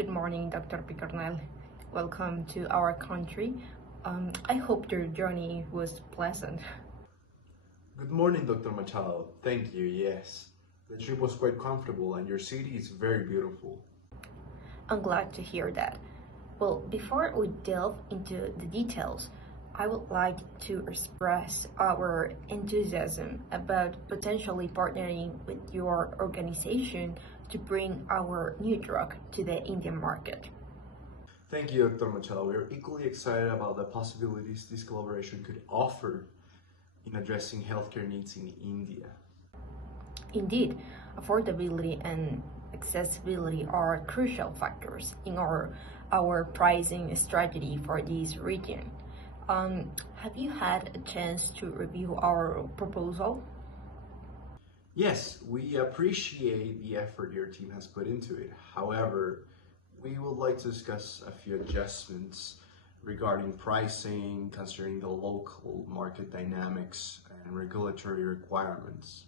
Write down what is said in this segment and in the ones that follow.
Good morning, Dr. Picornell. Welcome to our country. I hope your journey was pleasant. Good morning, Dr. Machado. Thank you, yes. The trip was quite comfortable and your city is very beautiful. I'm glad to hear that. Well, before we delve into the details, I would like to express our enthusiasm about potentially partnering with your organization to bring our new drug to the Indian market. Thank you, Dr. Machado. We are equally excited about the possibilities this collaboration could offer in addressing healthcare needs in India. Indeed, affordability and accessibility are crucial factors in our pricing strategy for this region. Have you had a chance to review our proposal? Yes, we appreciate the effort your team has put into it. However, we would like to discuss a few adjustments regarding pricing, considering the local market dynamics and regulatory requirements.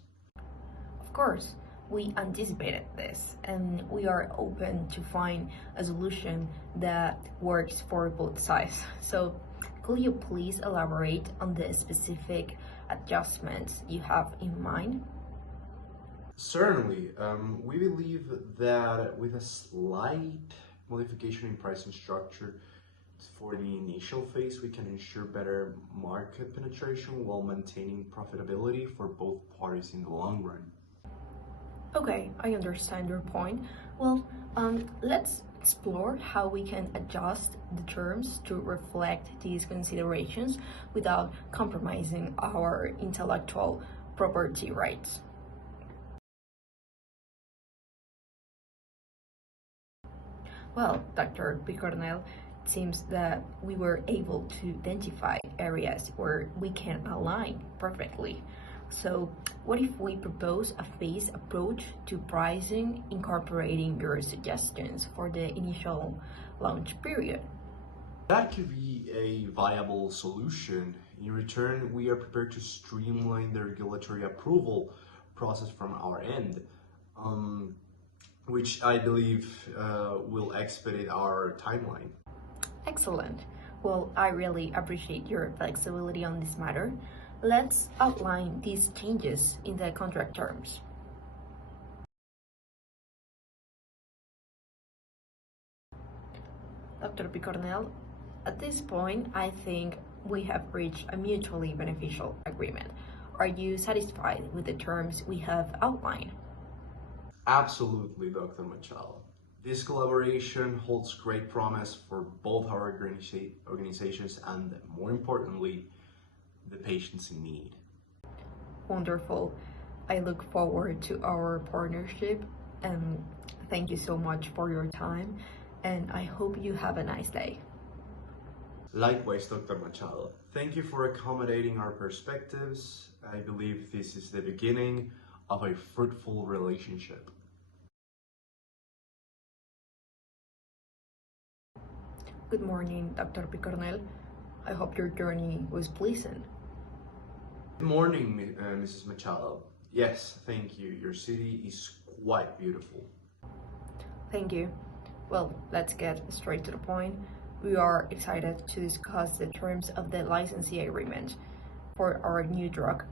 Of course, we anticipated this and we are open to find a solution that works for both sides. So, could you please elaborate on the specific adjustments you have in mind? Certainly, we believe that with a slight modification in pricing structure for the initial phase, we can ensure better market penetration while maintaining profitability for both parties in the long run. Okay, I understand your point. Well, let's explore how we can adjust the terms to reflect these considerations without compromising our intellectual property rights. Well, Dr. Picornell, it seems that we were able to identify areas where we can align perfectly. So, what if we propose a phased approach to pricing, incorporating your suggestions for the initial launch period? That could be a viable solution. In return, we are prepared to streamline the regulatory approval process from our end, um, which I believe will expedite our timeline. Excellent. Well, I really appreciate your flexibility on this matter. Let's outline these changes in the contract terms. Dr. Picornell, at this point, I think we have reached a mutually beneficial agreement. Are you satisfied with the terms we have outlined? Absolutely, Dr. Machado. This collaboration holds great promise for both our organizations and, more importantly, the patients in need. Wonderful. I look forward to our partnership and thank you so much for your time and I hope you have a nice day. Likewise, Dr. Machado. Thank you for accommodating our perspectives. I believe this is the beginning of a fruitful relationship. Good morning, Dr. Picornell. I hope your journey was pleasant. Good morning, Mrs. Machado. Yes, thank you. Your city is quite beautiful. Thank you. Well, let's get straight to the point. We are excited to discuss the terms of the licensing agreement for our new drug.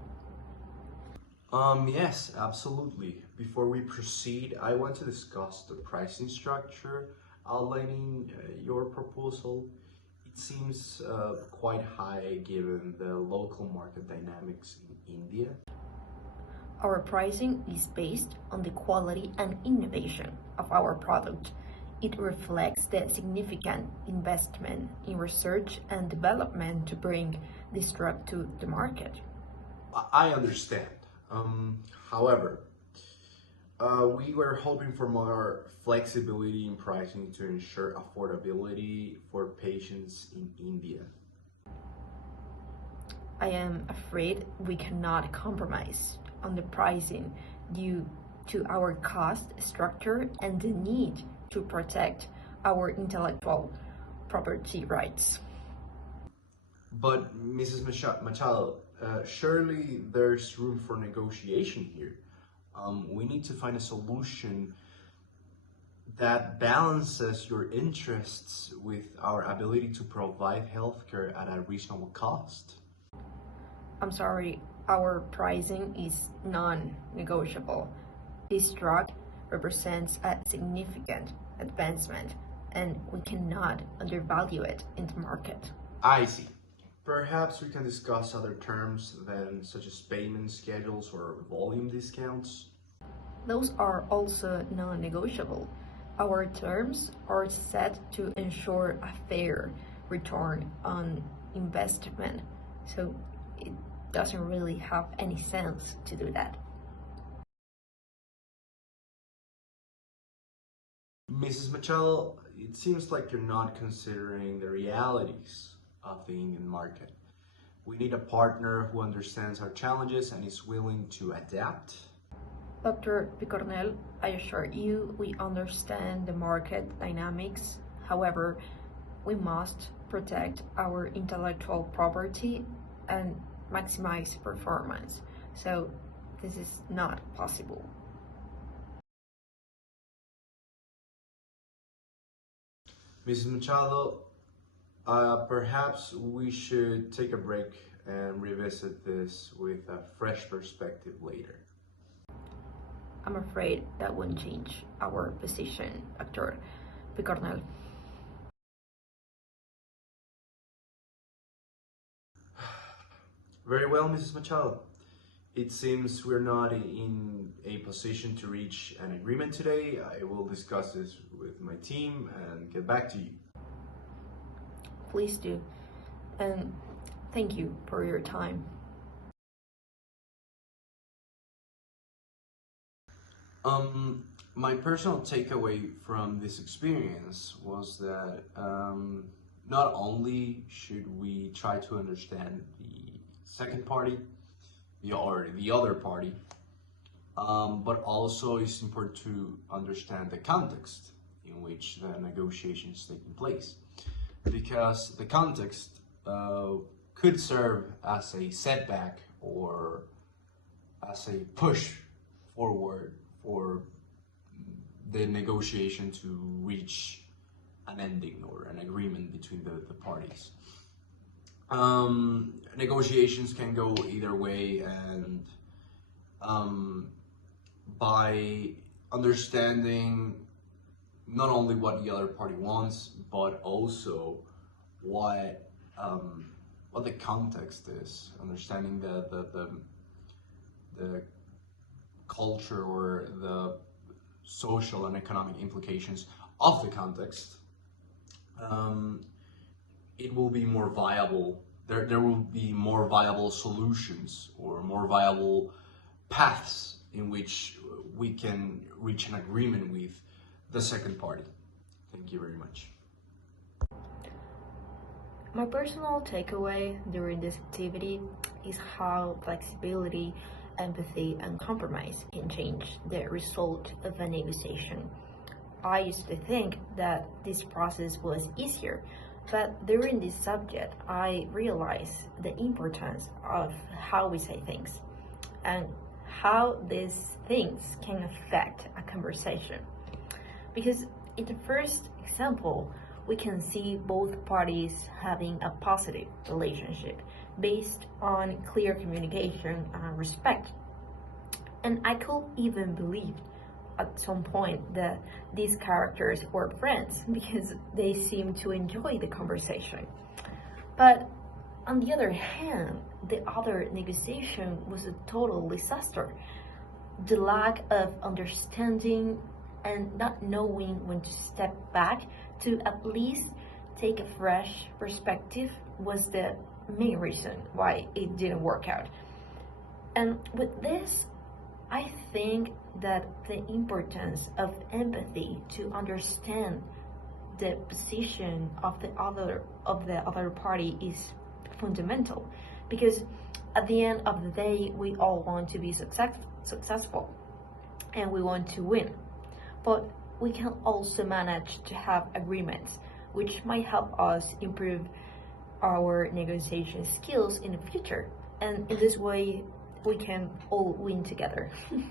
Yes, absolutely. Before we proceed, I want to discuss the pricing structure outlining your proposal. It seems quite high given the local market dynamics in India. Our pricing is based on the quality and innovation of our product. It reflects the significant investment in research and development to bring this drug to the market. I understand. However, we were hoping for more flexibility in pricing to ensure affordability for patients in India. I am afraid we cannot compromise on the pricing due to our cost structure and the need to protect our intellectual property rights. But Mrs. Machado, surely there's room for negotiation here. We need to find a solution that balances your interests with our ability to provide healthcare at a reasonable cost. I'm sorry, our pricing is non-negotiable. This drug represents a significant advancement, and we cannot undervalue it in the market. I see. Perhaps we can discuss other terms then, such as payment schedules or volume discounts. Those are also non-negotiable. Our terms are set to ensure a fair return on investment, so it doesn't really have any sense to do that. Mrs. Machado, it seems like you're not considering the realities of the Indian market. We need a partner who understands our challenges and is willing to adapt. Dr. Picornell, I assure you we understand the market dynamics. However, we must protect our intellectual property and maximize performance. So this is not possible. Mrs. Machado, perhaps we should take a break and revisit this with a fresh perspective later. I'm afraid that won't change our position, Dr. Picornell. Very well, Mrs. Machado. It seems we're not in a position to reach an agreement today. I will discuss this with my team and get back to you. Please do. And thank you for your time. My personal takeaway from this experience was that not only should we try to understand the second party, the other party, but also it's important to understand the context in which the negotiation is taking place, because the context could serve as a setback or as a push forward for the negotiation to reach an ending or an agreement between the parties. Negotiations can go either way, and by understanding not only what the other party wants, but also what the context is, understanding the culture or the social and economic implications of the context, it will be more viable. There will be more viable solutions or more viable paths in which we can reach an agreement with the second party. Thank you very much. My personal takeaway during this activity is how flexibility, empathy, and compromise can change the result of a negotiation. I used to think that this process was easier, but during this subject, I realized the importance of how we say things and how these things can affect a conversation. Because in the first example, we can see both parties having a positive relationship based on clear communication and respect. And I could even believe at some point that these characters were friends because they seemed to enjoy the conversation. But on the other hand, the other negotiation was a total disaster. The lack of understanding and not knowing when to step back to at least take a fresh perspective was the main reason why it didn't work out. And with this, I think that the importance of empathy to understand the position of the other party is fundamental, because at the end of the day, we all want to be successful and we want to win. But we can also manage to have agreements which might help us improve our negotiation skills in the future. And in this way, we can all win together.